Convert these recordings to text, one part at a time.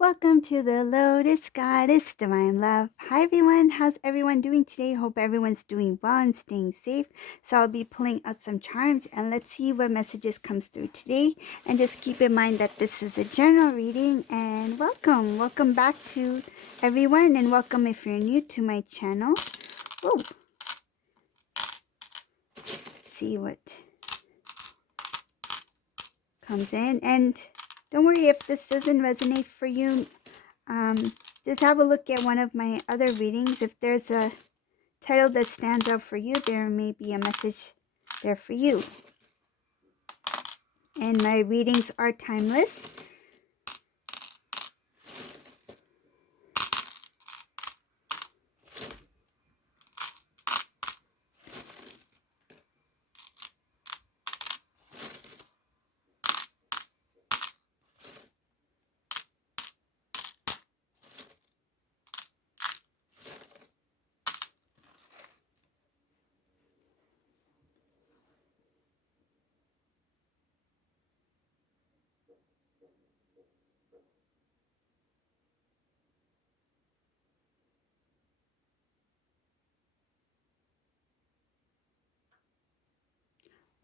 Welcome to the Lotus Goddess Divine Love. Hi everyone, how's everyone doing today? Hope everyone's doing well and staying safe. So I'll be pulling out some charms and let's see what messages comes through today. And just keep in mind that this is a general reading and welcome back to everyone and welcome if you're new to my channel. Whoa, let's see what comes in, and don't worry if this doesn't resonate for you. Just have a look at one of my other readings. If there's a title that stands out for you, there may be a message there for you. And my readings are timeless.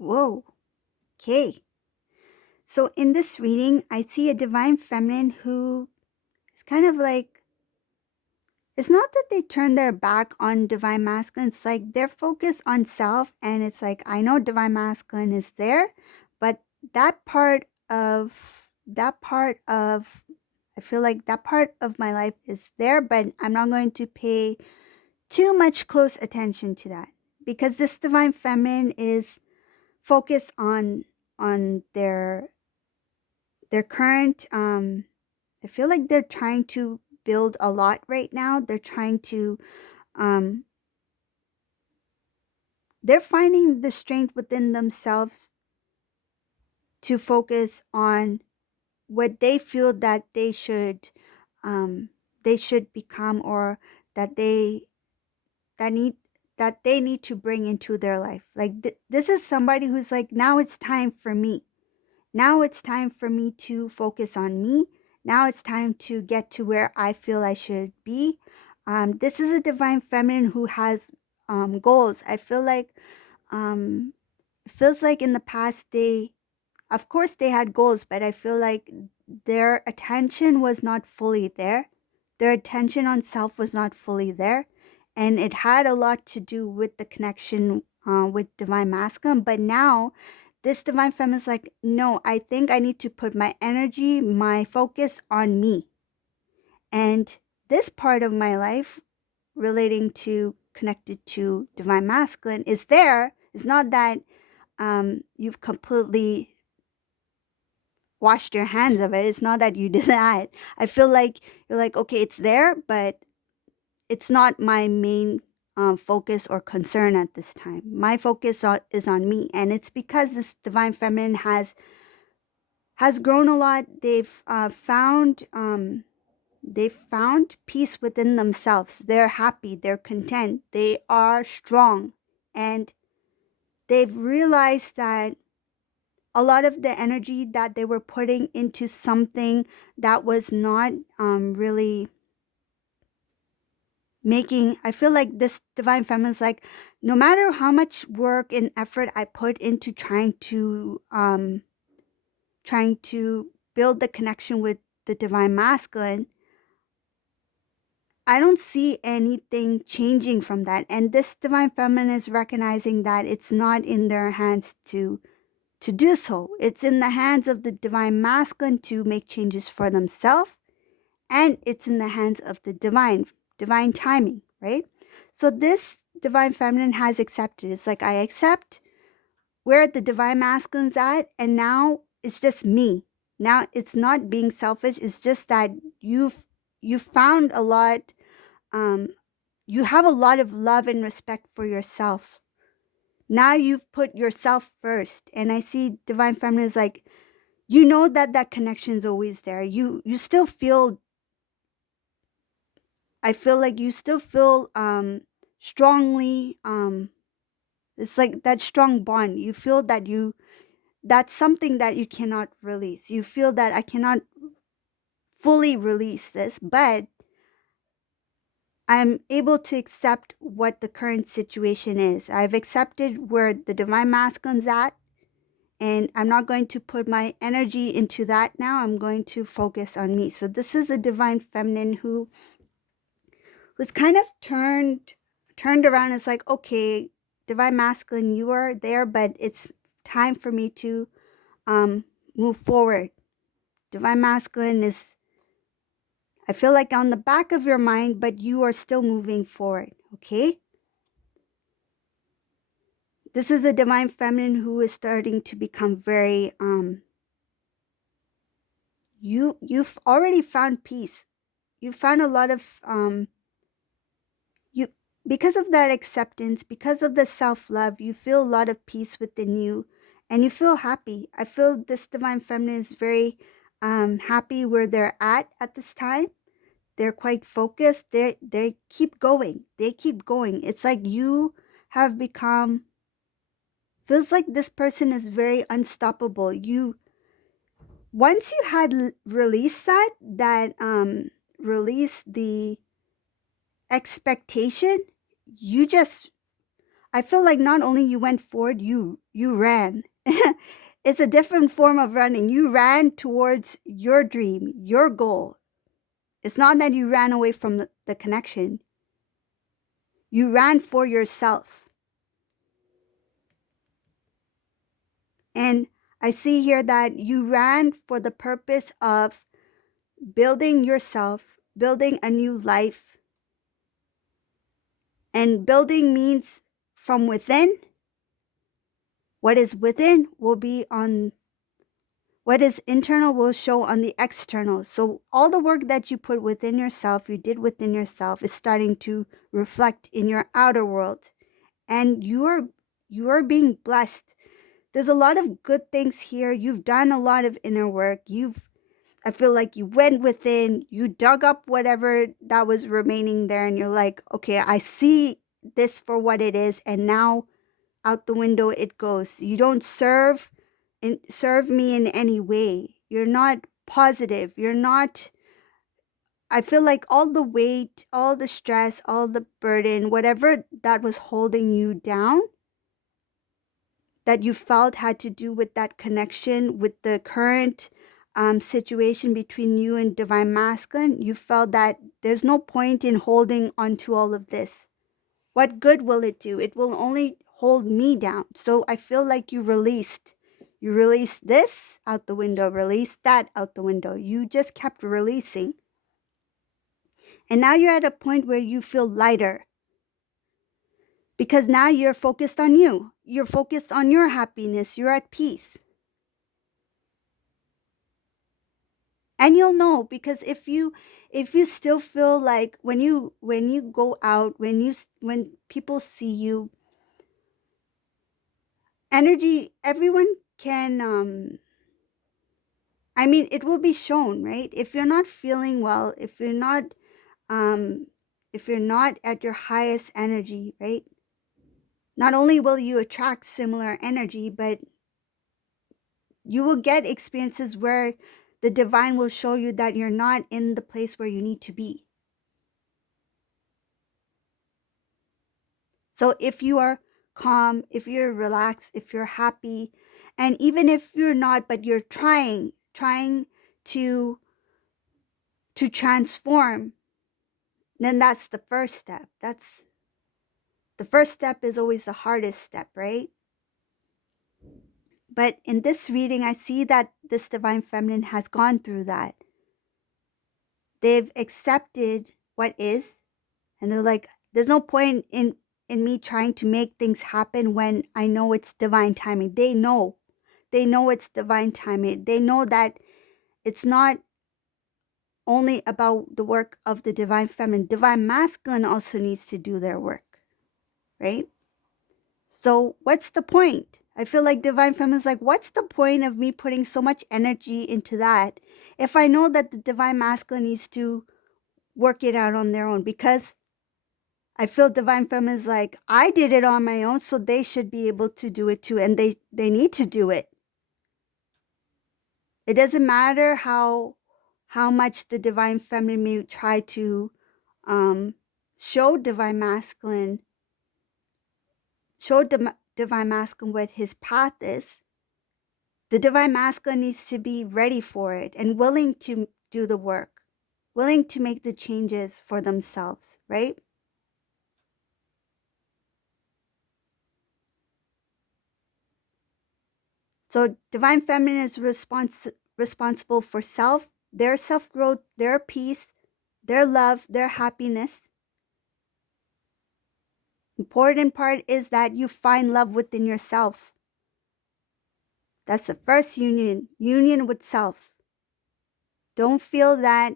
Whoa. Okay. So in this reading, I see a divine feminine who is kind of like, it's not that they turn their back on divine masculine. It's like they're focused on self. And it's like, I know divine masculine is there, but that part of, I feel like that part of my life is there, but I'm not going to pay too much close attention to that because this divine feminine is focused on their current I feel like they're trying to build a lot right now. They're trying to um they're finding the strength within themselves to focus on what they feel that um they should become, or that that need they need to bring into their life. Like this is somebody who's like, now it's time for me. Now it's time for me to focus on me. Now it's time to get to where I feel I should be. This is a divine feminine who has goals. I feel like it feels like in the past of course they had goals, but I feel like their attention was not fully there. Their attention on self was not fully there. And it had a lot to do with the connection with divine masculine. But now this divine feminine is like, no, I think I need to put my energy, my focus on me. And this part of my life relating to connected to divine masculine is there. It's not that you've completely washed your hands of it. It's not that you did that. I feel like you're like, okay, it's there, but it's not my main focus or concern at this time. My focus is on me, and it's because this divine feminine has grown a lot. They've found peace within themselves. They're happy. They're content. They are strong, and they've realized that a lot of the energy that they were putting into something that was not really making, I feel like this divine feminine is like, no matter how much work and effort I put into trying to build the connection with the divine masculine, I don't see anything changing from that. And this divine feminine is recognizing that it's not in their hands to do so. It's in the hands of the divine masculine to make changes for themselves, and it's in the hands of the divine timing, right? So this divine feminine has accepted. It's like, I accept where the divine masculine's at, and now it's just me. Now it's not being selfish. It's just that you've found a lot. Um, you have a lot of love and respect for yourself. Now you've put yourself first, and I see divine feminine is like, you know that that connection is always there. You still feel, I feel like you still feel strongly, it's like that strong bond. You feel that that's something that you cannot release. You feel that I cannot fully release this, but I'm able to accept what the current situation is. I've accepted where the divine masculine's at, and I'm not going to put my energy into that now. I'm going to focus on me. So this is a divine feminine who's kind of turned around. It's like, okay, divine masculine, you are there, but it's time for me to move forward. Divine masculine is, I feel like, on the back of your mind, but you are still moving forward, okay? This is a divine feminine who is starting to become very you've already found peace. You found a lot of you because of that acceptance, because of the self-love, you feel a lot of peace within you and you feel happy. I feel this divine feminine is very happy where they're at this time. They're quite focused. They keep going. They keep going. It's like you have become, feels like this person is very unstoppable. You, once you had released that release the expectation, you just, I feel like not only you went forward, you ran. It's a different form of running. You ran towards your dream, your goal. It's not that you ran away from the connection. You ran for yourself. And I see here that you ran for the purpose of building yourself, building a new life. And building means from within. What is within will be on, what is internal will show on the external. So all the work that you put within yourself, you did within yourself, is starting to reflect in your outer world. And you are being blessed. There's a lot of good things here. You've done a lot of inner work. I feel like you went within, you dug up whatever that was remaining there, and you're like, okay, I see this for what it is, and now out the window it goes. You don't serve me in any way. You're not positive. You're not, I feel like all the weight, all the stress, all the burden, whatever that was holding you down, that you felt had to do with that connection with the current situation between you and divine masculine, you felt that there's no point in holding onto all of this. What good will it do? It will only hold me down. So I feel like you released. You released this out the window, released that out the window. You just kept releasing. And now you're at a point where you feel lighter. Because now you're focused on you. You're focused on your happiness. You're at peace. And you'll know, because if you still feel like when you go out, when people see you, energy, everyone can I mean, it will be shown, right? If you're not feeling well, um if you're not at your highest energy, right? Not only will you attract similar energy, but you will get experiences where the divine will show you that you're not in the place where you need to be. So if you are calm, if you're relaxed, if you're happy, and even if you're not, but you're trying to transform, then that's the first step. That's the first step, is always the hardest step, right? But in this reading, I see that this divine feminine has gone through that. They've accepted what is, and they're like, there's no point in me trying to make things happen when I know it's divine timing. They know it's divine timing. They know that it's not only about the work of the divine feminine. Divine masculine also needs to do their work, right? So what's the point? I feel like divine feminine is like, what's the point of me putting so much energy into that if I know that the divine masculine needs to work it out on their own? Because I feel divine feminine is like, I did it on my own, so they should be able to do it too, and they need to do it. It doesn't matter how how much the divine feminine may try to um, show divine masculine, divine masculine what his path is, the divine masculine needs to be ready for it and willing to do the work, willing to make the changes for themselves, right? So divine feminine is responsible for their self-growth, their peace, their love, their happiness. Important part is that you find love within yourself. That's the first union with self. Don't feel that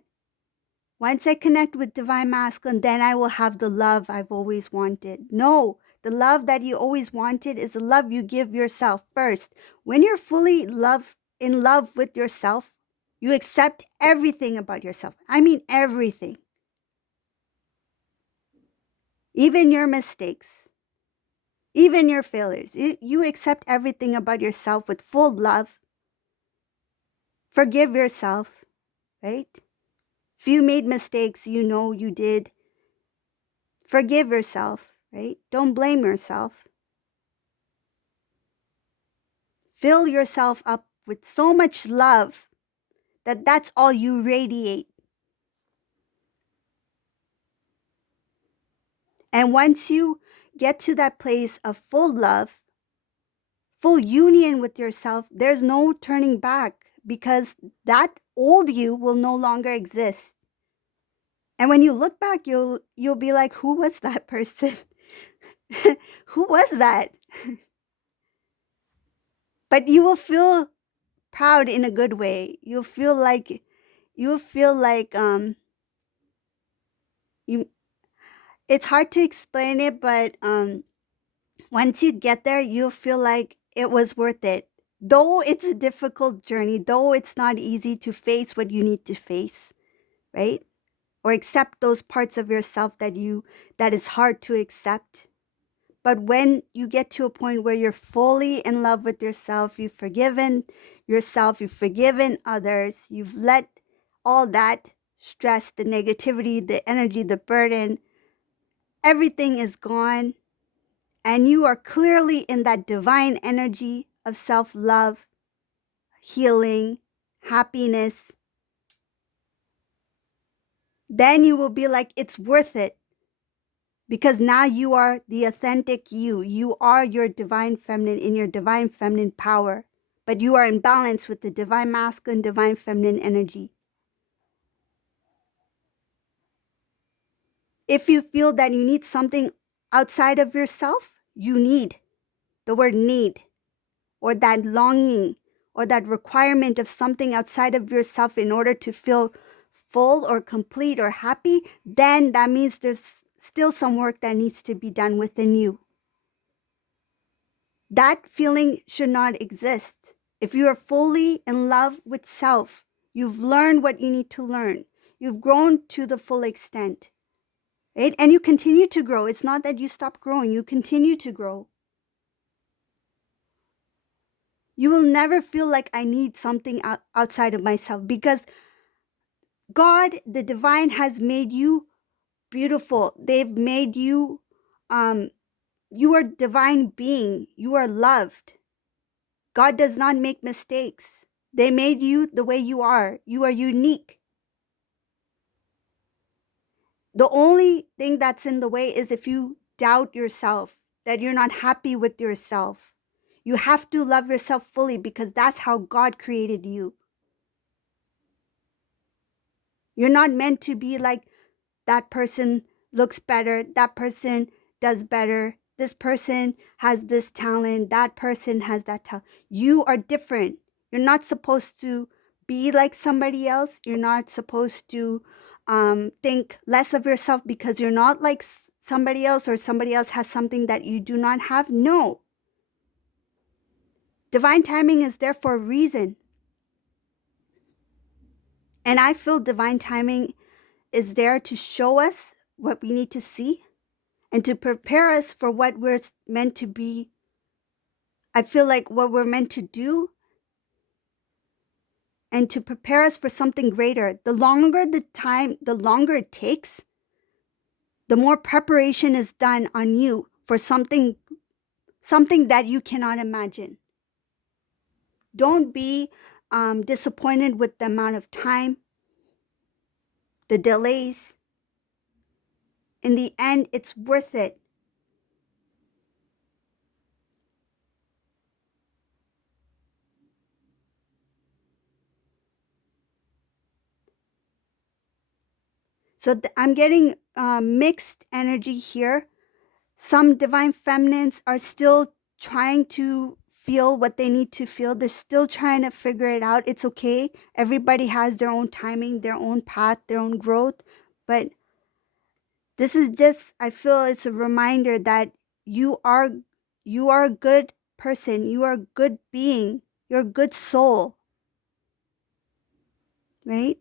once I connect with divine masculine, then I will have the love I've always wanted. No, the love that you always wanted is the love you give yourself first. When you're fully in love with yourself, you accept everything about yourself. I mean, everything. Even your mistakes, even your failures. You accept everything about yourself with full love. Forgive yourself, right? If you made mistakes, you know you did. Forgive yourself, right? Don't blame yourself. Fill yourself up with so much love that that's all you radiate. And once you get to that place of full love, full union with yourself, there's no turning back because that old you will no longer exist. And when you look back, you'll be like, who was that person? Who was that? But you will feel proud in a good way. You'll feel like you it's hard to explain it, but once you get there, you'll feel like it was worth it. Though it's a difficult journey, though it's not easy to face what you need to face, right? Or accept those parts of yourself that is hard to accept. But when you get to a point where you're fully in love with yourself, you've forgiven yourself, you've forgiven others, you've let all that stress, the negativity, the energy, the burden, everything is gone, and you are clearly in that divine energy of self-love, healing, happiness, then you will be like, it's worth it. Because now you are the authentic you. You are your divine feminine in your divine feminine power. But you are in balance with the divine masculine, divine feminine energy. If you feel that you need something outside of yourself, you need. The word need, or that longing, or that requirement of something outside of yourself in order to feel full or complete or happy, then that means there's still some work that needs to be done within you. That feeling should not exist. If you are fully in love with self, you've learned what you need to learn. You've grown to the full extent, right? And you continue to grow. It's not that you stop growing. You continue to grow. You will never feel like I need something outside of myself because God, the divine, has made you beautiful. They've made you, you are a divine being. You are loved. God does not make mistakes. They made you the way you are. You are unique. The only thing that's in the way is if you doubt yourself, that you're not happy with yourself. You have to love yourself fully because that's how God created you. You're not meant to be like that person looks better, that person does better, this person has this talent, that person has that talent. You are different. You're not supposed to be like somebody else. You're not supposed to think less of yourself because you're not like somebody else or somebody else has something that you do not have. No. Divine timing is there for a reason. And I feel divine timing is there to show us what we need to see and to prepare us for what we're meant to be. I feel like what we're meant to do and to prepare us for something greater. The longer the time, the longer it takes, the more preparation is done on you for something that you cannot imagine. Don't be disappointed with the amount of time, the delays. In the end, it's worth it. So I'm getting mixed energy here. Some divine feminines are still trying to feel what they need to feel. They're still trying to figure it out. It's okay. Everybody has their own timing, their own path, their own growth. But this is just, I feel it's a reminder that you are a good person. You are a good being. You're a good soul, right?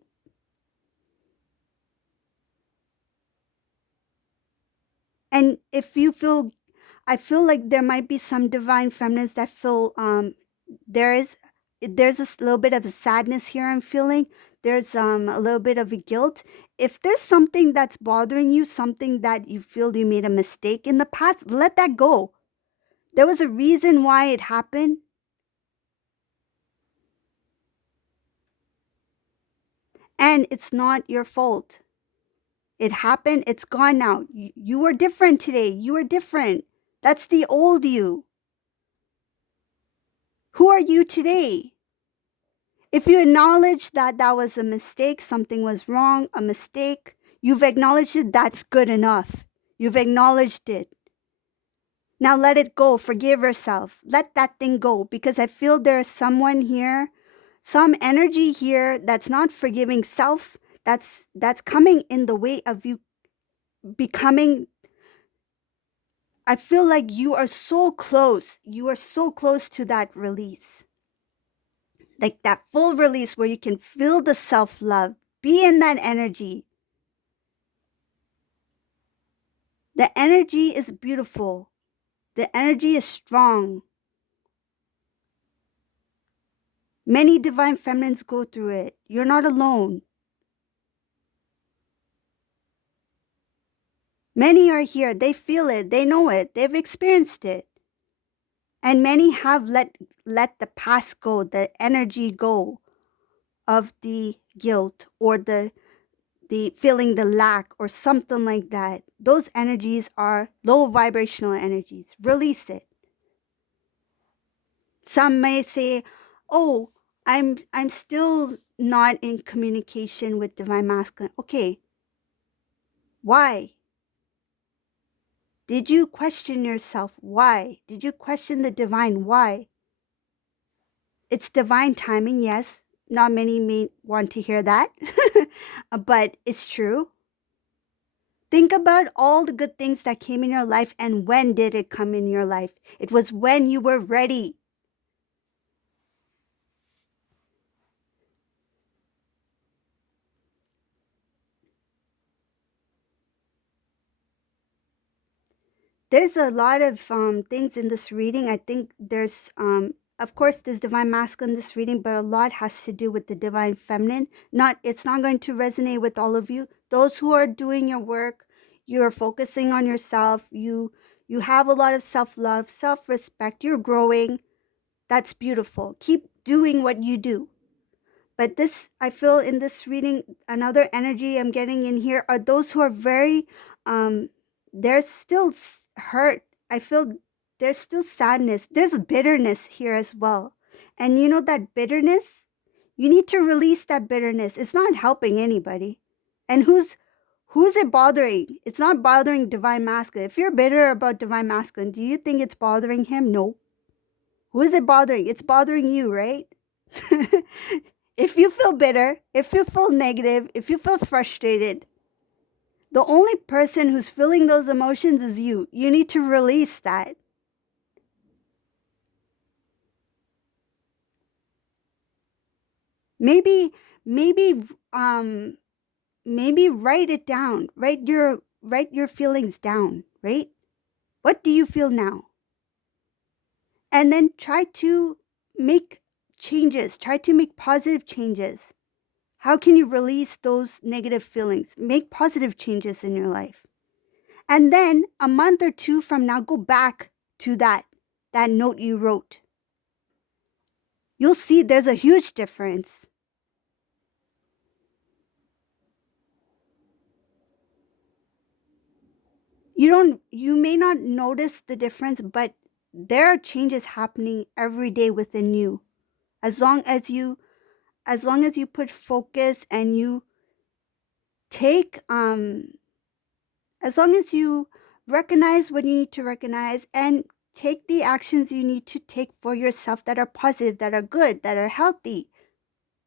And if you feel, I feel like there might be some divine feminines that feel there is there's a little bit of a sadness here I'm feeling. There's a little bit of a guilt. If there's something that's bothering you, something that you feel you made a mistake in the past, let that go. There was a reason why it happened. And it's not your fault. It happened. It's gone now. You were different today. You were different. That's the old you. Who are you today? If you acknowledge that that was a mistake, something was wrong, a mistake, you've acknowledged it, that's good enough. You've acknowledged it. Now let it go. Forgive yourself. Let that thing go, because I feel there is someone here, some energy here that's not forgiving self, that's coming in the way of you becoming. I feel like you are so close. You are so close to that release. Like that full release where you can feel the self-love, be in that energy. The energy is beautiful. The energy is strong. Many divine feminines go through it. You're not alone. Many are here. They feel it. They know it. They've experienced it. And many have let the past go, the energy go of the guilt or the feeling the lack or something like that. Those energies are low vibrational energies. Release it. Some may say, "Oh, I'm still not in communication with divine masculine." Okay. Why? Did you question yourself? Why? Did you question the divine? Why? It's divine timing, yes. Not many may want to hear that, but it's true. Think about all the good things that came in your life, and when did it come in your life? It was when you were ready. There's a lot of things in this reading. I think there's, of course, there's divine masculine in this reading, but a lot has to do with the divine feminine. It's not going to resonate with all of you. Those who are doing your work, you're focusing on yourself. You have a lot of self-love, self-respect. You're growing. That's beautiful. Keep doing what you do. But this, I feel in this reading, another energy I'm getting in here are those who are very, they're still hurt. I feel there's still sadness. There's bitterness here as well. And you know that bitterness, you need to release that bitterness. It's not helping anybody. And who's it bothering? It's not bothering divine masculine. If you're bitter about divine masculine, do you think it's bothering him? No. Who is it bothering? It's bothering you, right? If you feel bitter, if you feel negative, if you feel frustrated, the only person who's feeling those emotions is you. You need to release that. Maybe, maybe, maybe write it down. Write your feelings down, right? What do you feel now? And then try to make changes. Try to make positive changes. How can you release those negative feelings? Make positive changes in your life. And then a month or two from now, go back to that note you wrote. You'll see there's a huge difference. You may not notice the difference, but there are changes happening every day within you. As long as you put focus and you take as long as you recognize what you need to recognize and take the actions you need to take for yourself that are positive, that are good, that are healthy.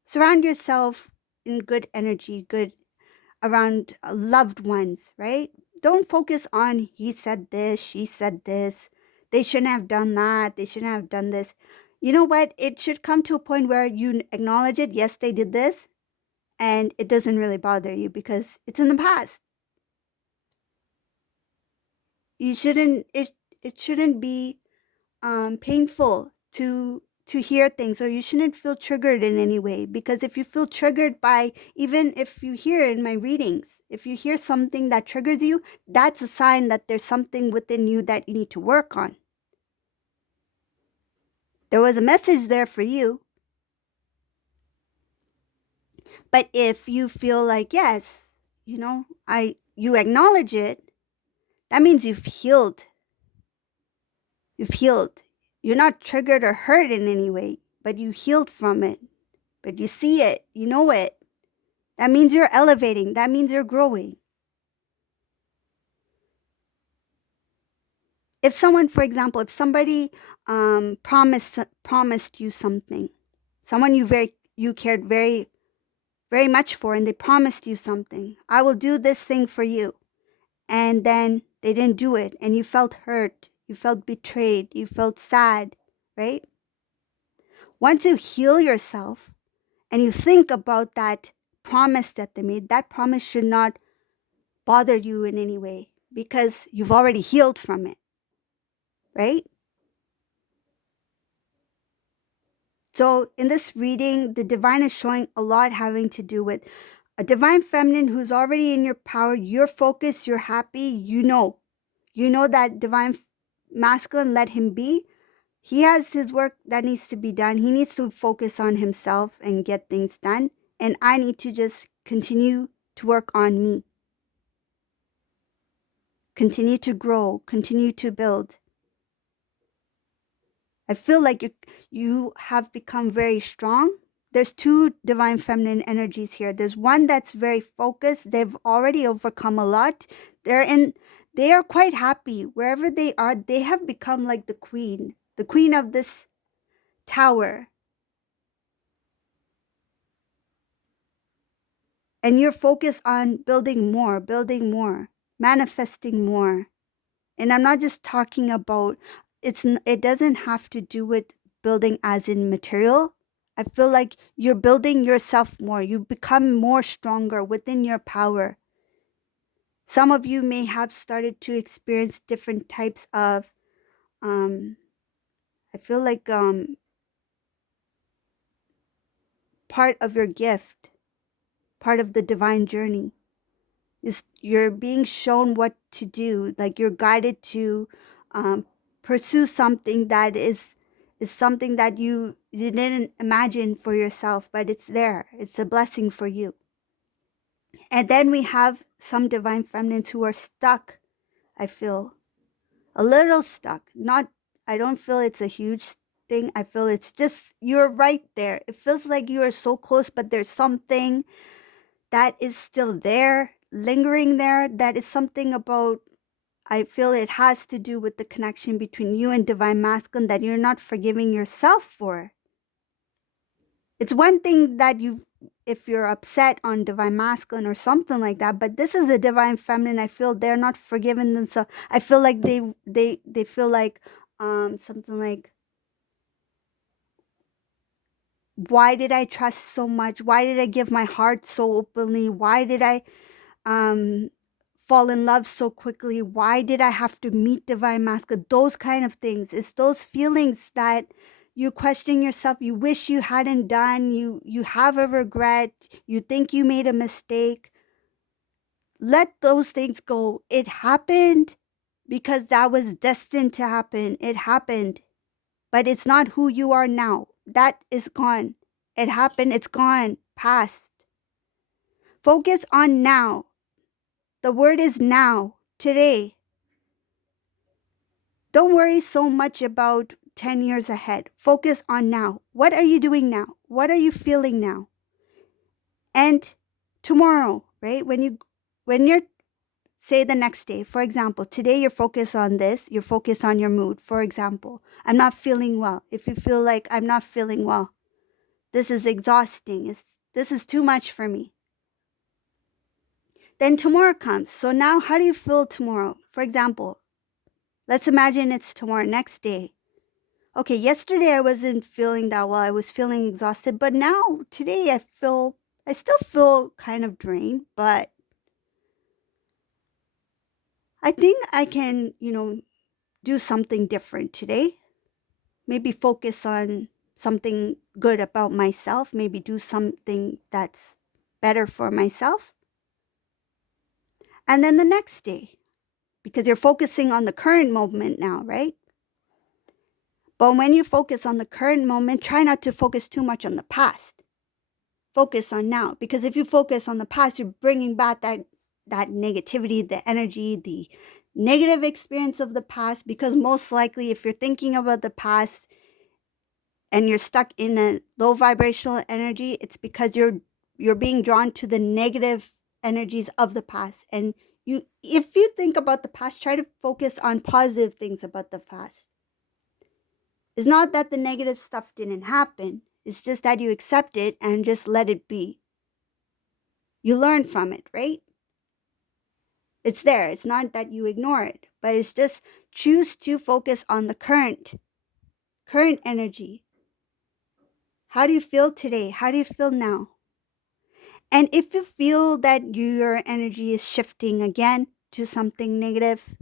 Surround yourself in good energy, good around loved ones, right? Don't focus on he said this, she said this, they shouldn't have done that, they shouldn't have done this. You know what? It should come to a point where you acknowledge it. Yes, they did this, and it doesn't really bother you because it's in the past. You shouldn't it shouldn't be painful to hear things, or you shouldn't feel triggered in any way, because if you feel triggered by, even if you hear in my readings, if you hear something that triggers you, that's a sign that there's something within you that you need to work on. There was a message there for you. But if you feel like, yes, you acknowledge it, that means you've healed. You've healed. You're not triggered or hurt in any way, but you healed from it. But you see it, you know it. That means you're elevating. That means you're growing. If someone, for example, if somebody promised you something, someone you cared very, very much for, and they promised you something, I will do this thing for you, and then they didn't do it, and you felt hurt, you felt betrayed, you felt sad, right? Once you heal yourself and you think about that promise that they made, that promise should not bother you in any way because you've already healed from it, right? So in this reading, the divine is showing a lot having to do with a divine feminine who's already in your power. You're focused, you're happy, you know that divine masculine, let him be. He has his work that needs to be done. He needs to focus on himself and get things done. And I need to just continue to work on me. Continue to grow, continue to build. I feel like you have become very strong. There's two divine feminine energies here. There's one that's very focused. They've already overcome a lot. They are quite happy. Wherever they are, they have become like the queen of this tower. And you're focused on building more, manifesting more. And I'm not just talking about, it doesn't have to do with building as in material. I feel like you're building yourself more. You become more stronger within your power. Some of you may have started to experience different types of, I feel like part of your gift, part of the divine journey. You're being shown what to do, like you're guided to pursue something that is something that you didn't imagine for yourself, but it's there. It's a blessing for you. And then we have some divine feminines who are stuck. I feel a little stuck. I don't feel it's a huge thing. I feel it's just, you're right there. It feels like you are so close, but there's something that is still there, lingering there. That is something about, I feel it has to do with the connection between you and divine masculine that you're not forgiving yourself for. It's one thing that if you're upset on divine masculine or something like that, but this is a divine feminine. I feel they're not forgiving themselves. I feel like they feel like something like, why did I trust so much? Why did I give my heart so openly? Why did I fall in love so quickly? Why did I have to meet divine masculine? Those kind of things. It's those feelings that you question yourself, you wish you hadn't done, you have a regret, you think you made a mistake, let those things go. It happened because that was destined to happen. It happened, but it's not who you are now. That is gone. It happened, it's gone, past. Focus on now. The word is now, today. Don't worry so much about 10 years ahead. Focus on now. What are you doing now? What are you feeling now? And tomorrow, right? When you're, say, the next day, for example, today you're focused on this, you're focused on your mood. For example, I'm not feeling well. If you feel like I'm not feeling well, this is exhausting. This is too much for me. Then tomorrow comes. So now how do you feel tomorrow? For example, let's imagine it's tomorrow, next day. Okay, yesterday I wasn't feeling that well. I was feeling exhausted, but now today I still feel kind of drained, but I think I can, do something different today. Maybe focus on something good about myself, maybe do something that's better for myself. And then the next day, because you're focusing on the current moment now, right? But when you focus on the current moment, try not to focus too much on the past. Focus on now, because if you focus on the past, you're bringing back that negativity, the energy, the negative experience of the past. Because most likely, if you're thinking about the past and you're stuck in a low vibrational energy, it's because you're being drawn to the negative energies of the past. And if you think about the past, try to focus on positive things about the past. It's not that the negative stuff didn't happen. It's just that you accept it and just let it be. You learn from it, right? It's there. It's not that you ignore it, but it's just choose to focus on the current energy. How do you feel today? How do you feel now? And if you feel that your energy is shifting again to something negative,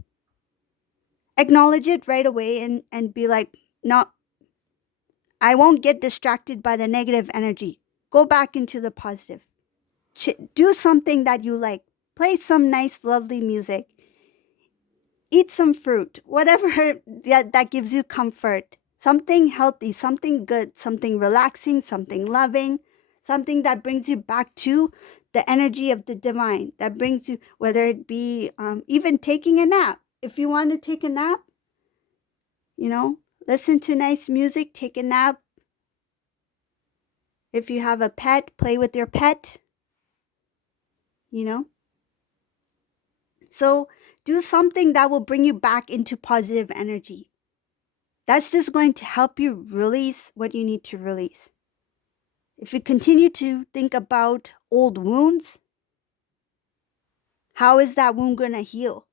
acknowledge it right away and be like, no, I won't get distracted by the negative energy. Go back into the positive. Do something that you like. Play some nice, lovely music. Eat some fruit, whatever that gives you comfort. Something healthy, something good, something relaxing, something loving, something that brings you back to the energy of the divine, that brings you, whether it be even taking a nap. If you want to take a nap, listen to nice music, take a nap. If you have a pet, play with your pet, So do something that will bring you back into positive energy. That's just going to help you release what you need to release. If you continue to think about old wounds, how is that wound going to heal?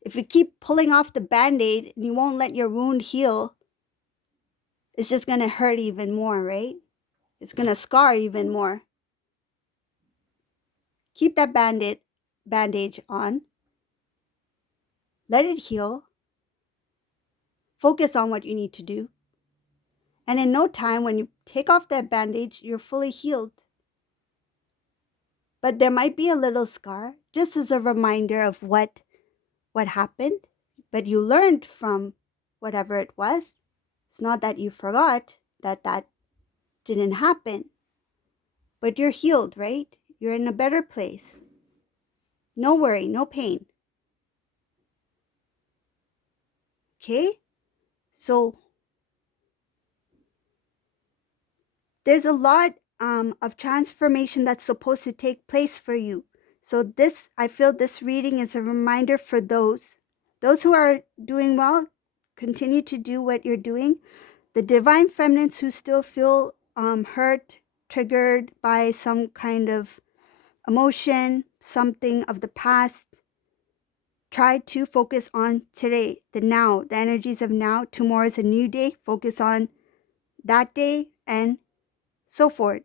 If you keep pulling off the Band-Aid and you won't let your wound heal, it's just going to hurt even more, right? It's going to scar even more. Keep that bandage on. Let it heal. Focus on what you need to do. And in no time, when you take off that bandage, you're fully healed. But there might be a little scar, just as a reminder of what happened. But you learned from whatever it was. It's not that you forgot that didn't happen. But you're healed, right? You're in a better place. No worry, no pain. Okay? So there's a lot of transformation that's supposed to take place for you. So I feel this reading is a reminder for those who are doing well. Continue to do what you're doing. The divine feminines who still feel hurt, triggered by some kind of emotion, something of the past, try to focus on today, the now, the energies of now. Tomorrow is a new day. Focus on that day and so forth.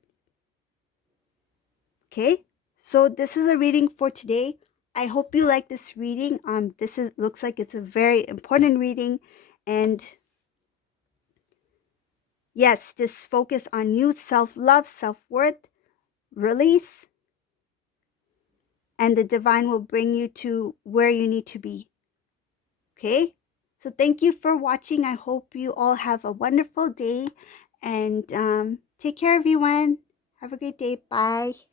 Okay, so this is a reading for today. I hope you like this reading. Looks like it's a very important reading, and Yes, just focus on you, self-love, self-worth, release, and the divine will bring you to where you need to be. Okay? So thank you for watching. I hope you all have a wonderful day, and take care, everyone. Have a great day. Bye.